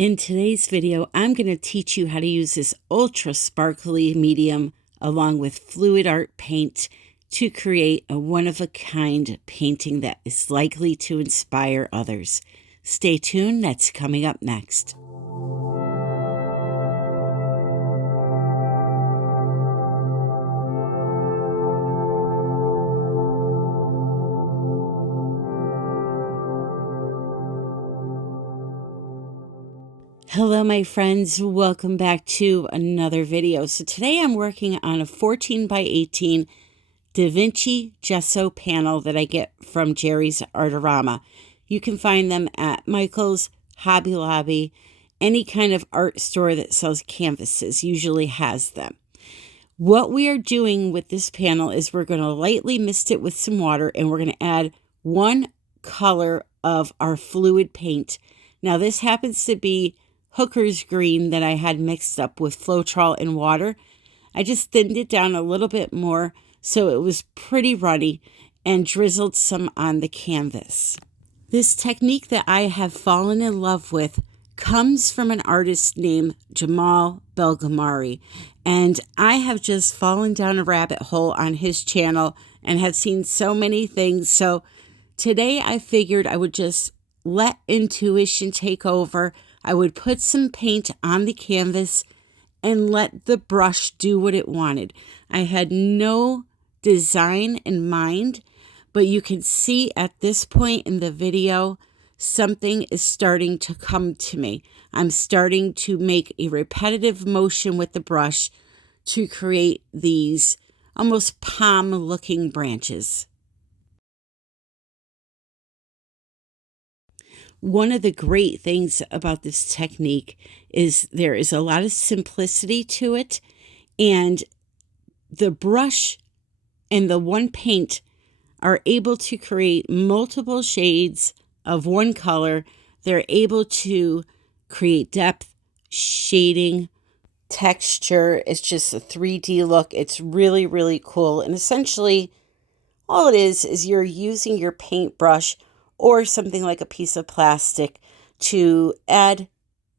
In today's video, I'm going to teach you how to use this ultra sparkly medium along with fluid art paint to create a one-of-a-kind painting that is likely to inspire others. Stay tuned, that's coming up next. Hello my friends, welcome back to another video. So today I'm working on a 14 by 18 Da Vinci gesso panel that I get from Jerry's Artorama. You can find them at Michael's, Hobby Lobby, any kind of art store that sells canvases usually has them. What we are doing with this panel is we're going to lightly mist it with some water and we're going to add one color of our fluid paint. Now this happens to be Hooker's green that I had mixed up with Floetrol and water. I just thinned it down a little bit more so it was pretty runny and drizzled some on the canvas. This technique that I have fallen in love with comes from an artist named Jamal Belgamari, and I have just fallen down a rabbit hole on his channel and have seen so many things. So today I figured I would just let intuition take over. I would put some paint on the canvas and let the brush do what it wanted. I had no design in mind, but you can see at this point in the video, something is starting to come to me. I'm starting to make a repetitive motion with the brush to create these almost palm-looking branches. One of the great things about this technique is there is a lot of simplicity to it, and the brush and the one paint are able to create multiple shades of one color. They're able to create depth, shading, texture. It's just a 3D look. It's really, really cool. And essentially, all it is you're using your paintbrush or something like a piece of plastic to add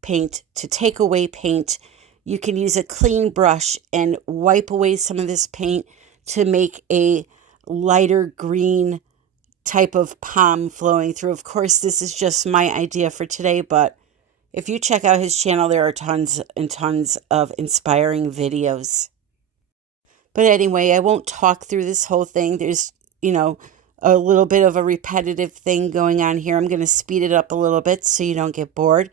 paint, to take away paint. You can use a clean brush and wipe away some of this paint to make a lighter green type of palm flowing through. Of course, this is just my idea for today, but if you check out his channel, there are tons and tons of inspiring videos. But anyway, I won't talk through this whole thing. There's, a little bit of a repetitive thing going on here. I'm going to speed it up a little bit so you don't get bored.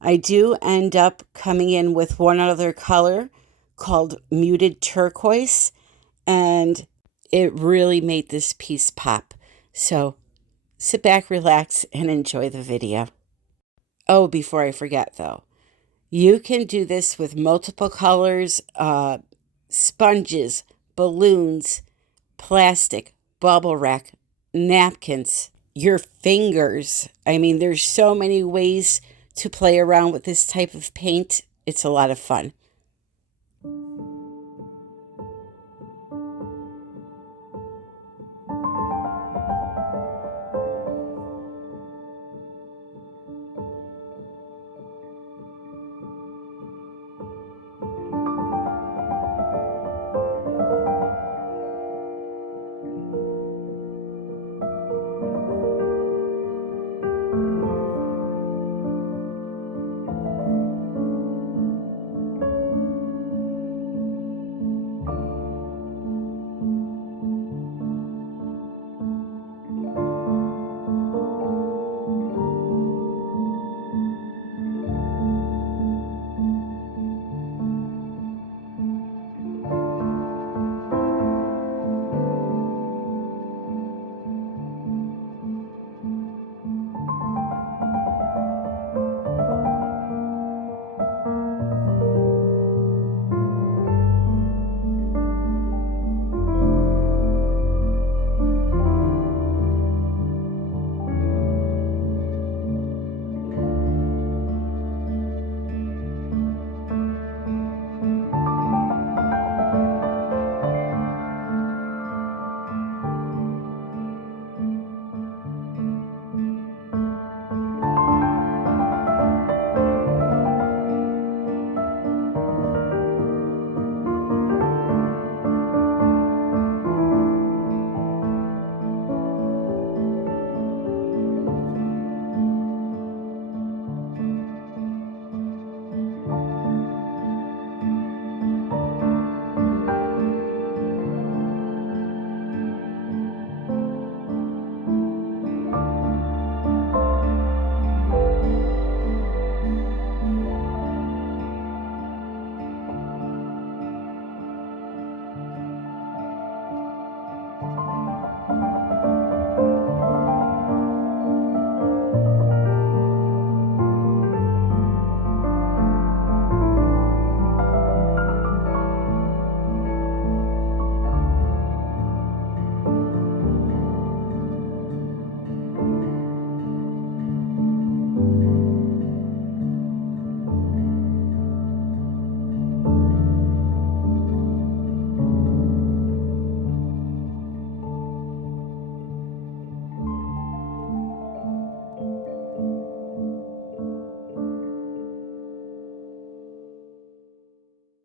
I do end up coming in with one other color called Muted Turquoise, and it really made this piece pop. So sit back, relax, and enjoy the video. Oh, before I forget though, you can do this with multiple colors, sponges, balloons, plastic, bubble wrap, napkins, your fingers. I mean, there's so many ways to play around with this type of paint. It's a lot of fun.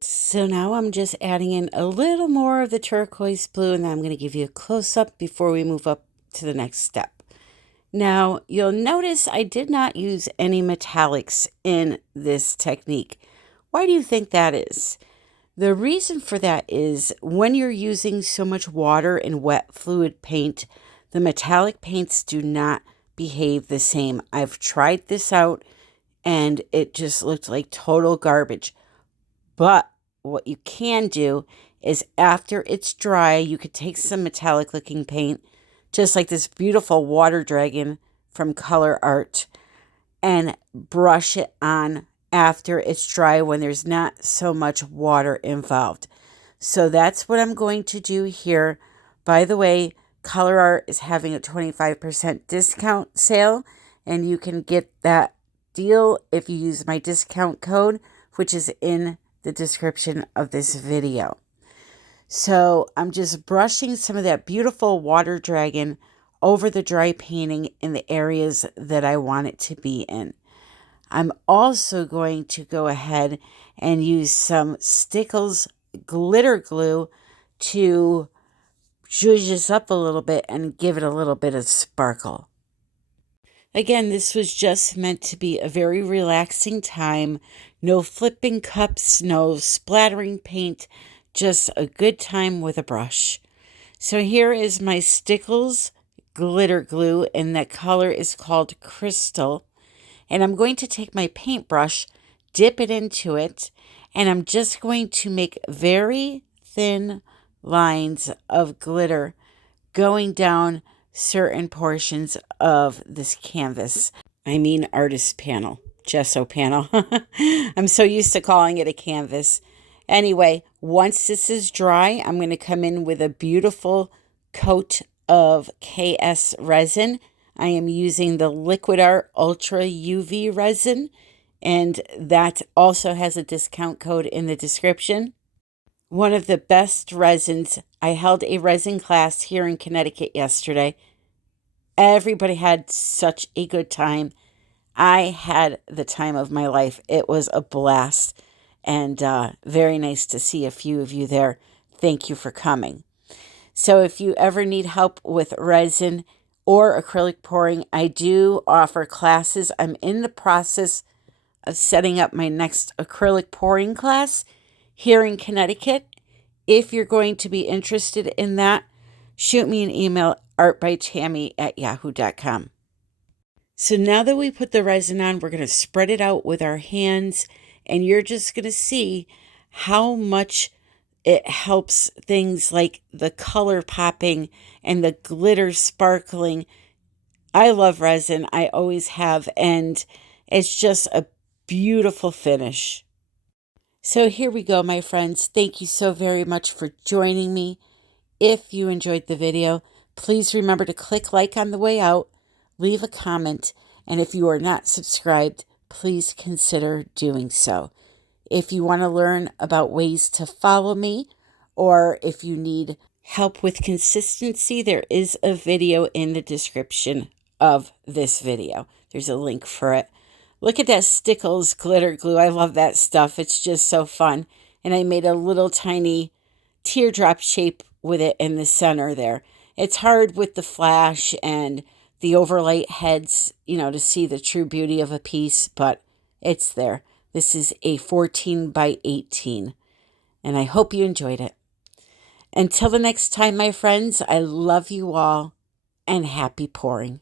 So now I'm just adding in a little more of the turquoise blue, and then I'm going to give you a close-up before we move up to the next step. Now, you'll notice I did not use any metallics in this technique. Why do you think that is? The reason for that is when you're using so much water and wet fluid paint, the metallic paints do not behave the same. I've tried this out and it just looked like total garbage. But what you can do is after it's dry, you could take some metallic looking paint, just like this beautiful water dragon from Color Art, and brush it on after it's dry when there's not so much water involved. So that's what I'm going to do here. By the way, Color Art is having a 25% discount sale, and you can get that deal if you use my discount code, which is in the description of this video. So I'm just brushing some of that beautiful water dragon over the dry painting in the areas that I want it to be in. I'm also going to go ahead and use some Stickles glitter glue to zhuzh this up a little bit and give it a little bit of sparkle. Again, this was just meant to be a very relaxing time. No flipping cups, no splattering paint, just a good time with a brush. So here is my Stickles glitter glue, and that color is called Crystal. And I'm going to take my paintbrush, dip it into it, and I'm just going to make very thin lines of glitter going down certain portions of this canvas. I mean artist panel, gesso panel. I'm so used to calling it a canvas. Anyway, once this is dry, I'm going to come in with a beautiful coat of KS resin. I am using the Liquid Art Ultra UV resin, and that also has a discount code in the description. One of the best resins. I held a resin class here in Connecticut yesterday. Everybody had such a good time. I had the time of my life. It was a blast, and very nice to see a few of you there. Thank you for coming. So if you ever need help with resin or acrylic pouring, I do offer classes. I'm in the process of setting up my next acrylic pouring class here in Connecticut. If you're going to be interested in that, shoot me an email, artbytammy@yahoo.com. So now that we put the resin on, we're going to spread it out with our hands, and you're just going to see how much it helps things like the color popping and the glitter sparkling. I love resin. I always have, and it's just a beautiful finish. So here we go, my friends. Thank you so very much for joining me. If you enjoyed the video, please remember to click like on the way out, leave a comment, and if you are not subscribed, please consider doing so. If you want to learn about ways to follow me, or if you need help with consistency, there is a video in the description of this video. There's a link for it. Look at that Stickles glitter glue. I love that stuff. It's just so fun. And I made a little tiny teardrop shape with it in the center there. It's hard with the flash and the overlight heads, to see the true beauty of a piece, but it's there. This is a 14 by 18, and I hope you enjoyed it. Until the next time, my friends, I love you all, and happy pouring.